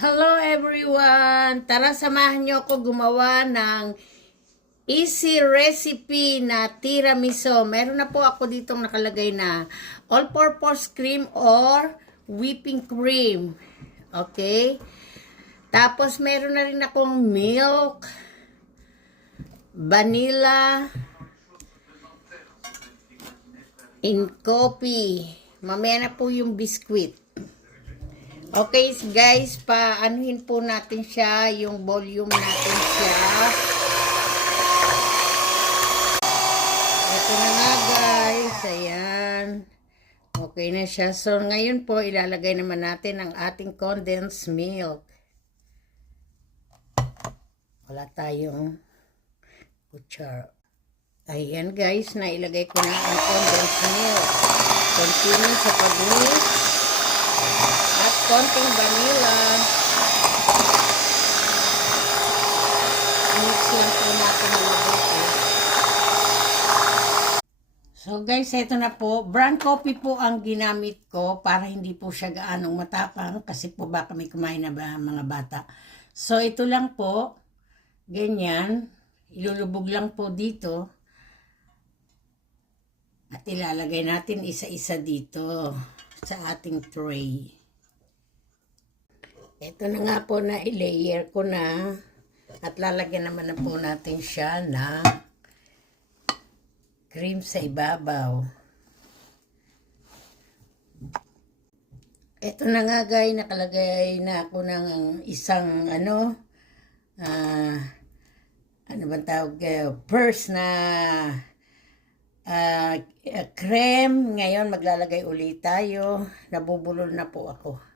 Hello everyone! Tara samahan niyo ako gumawa ng easy recipe na tiramisu. Meron na po ako ditong nakalagay na all-purpose cream or whipping cream. Okay? Tapos meron na rin akong milk, vanilla, and coffee. Mamaya na po yung biscuit. Okay guys, paanuhin po natin siya, yung volume natin siya. Ito na nga guys, ayan. Okay na siya. So ngayon po, ilalagay naman natin ang ating condensed milk. Wala tayong kutsara. Ayan guys, nailagay ko na ang condensed milk. Continue sa pag-mix. At konting vanilla. Mix lang po natin mabuti. So guys, ito na po. Brand coffee po ang ginamit ko para hindi po siya gaanong matapang kasi po baka may kumain na ba mga bata. So ito lang po. Ganyan. Ilulubog lang po dito. At ilalagay natin isa-isa dito sa ating tray. Ito na nga po na i-layer ko na at lalagyan naman na po natin siya na cream sa ibabaw. Ito na nga guys, nakalagay na ako ng isang ano bang tawag, purse na cream. Ngayon maglalagay ulit tayo. Nabubulol na po ako.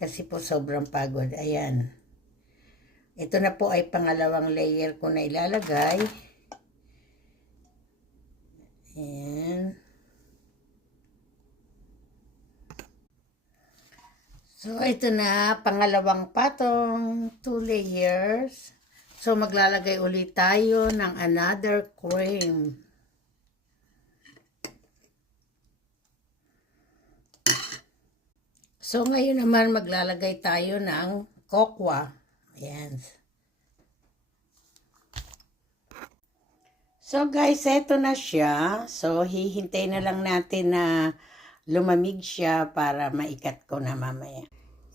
Kasi po sobrang pagod. Ayan. Ito na po ay pangalawang layer ko na ilalagay. Ayan. So, ito na. Pangalawang patong. 2 layers. So, maglalagay ulit tayo ng another cream. So, ngayon naman maglalagay tayo ng cocoa. Ayan. So, guys, eto na siya. So, hihintay na lang natin na lumamig siya para maikat ko na mamaya.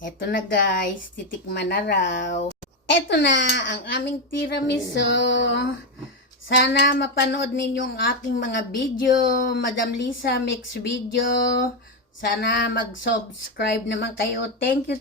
Eto na guys, titikman na raw. Eto na ang aming tiramisu. Sana mapanood ninyo ang ating mga video. Madam Lisa Mix Video. Sana mag-subscribe naman kayo. Thank you.